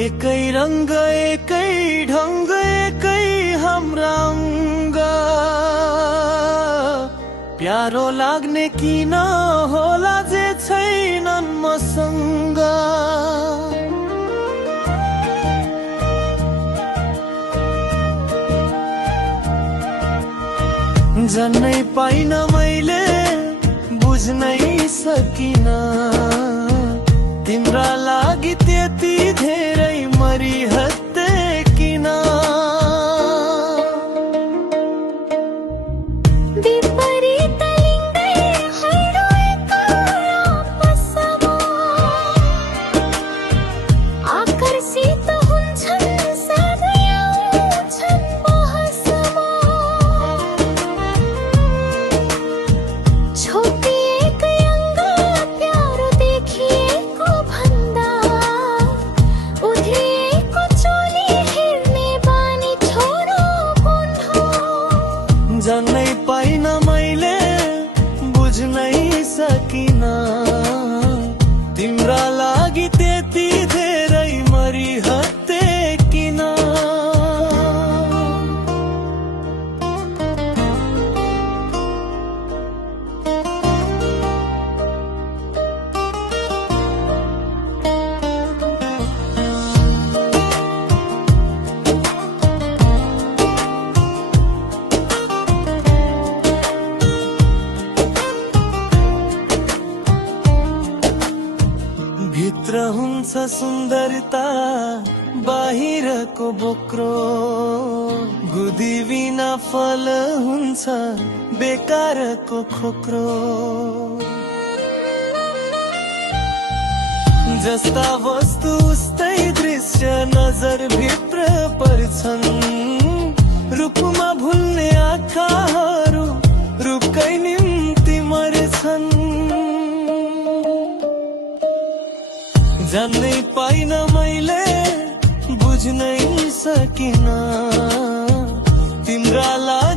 एकै रंग एकै ढंग एकै हाम्रा अङ्ग प्यारो लाग्ने किन होला जे छैनन् मसँग जन्नै पाइन मैले बुझ्नै सकिन तिम्रा लागि त्यति धेरै मरिहत्ते किन विपरीत लिङ्गै हराएका आपसमा आकर्षित हुन्छन् सधैँ आउँछन् बहसमा छोपिएकै अङ्ग प्यारो देखिएको भन्दा उध्रिएको चोली हेर्ने बानी छोडो बन्धु जन्नै पाइन मैले बुझ्नै सकिन तिम्रा लागि त्यति धेरै मरिहत्ते किन भित्र हुन्छ सुन्दरता बाहिरको बोक्रो गुदी बिना फल हुन्छ बेकारको खोक्रो जस्ता वस्तु उस्तै दृश्य नजर भित्र पर्छन् रूपमा भुल्ने आँखाहरू रूपकै निम्ति मर्छन् जन्नै पाइन मैले बुझ्नै सकिन तिम्रा लागि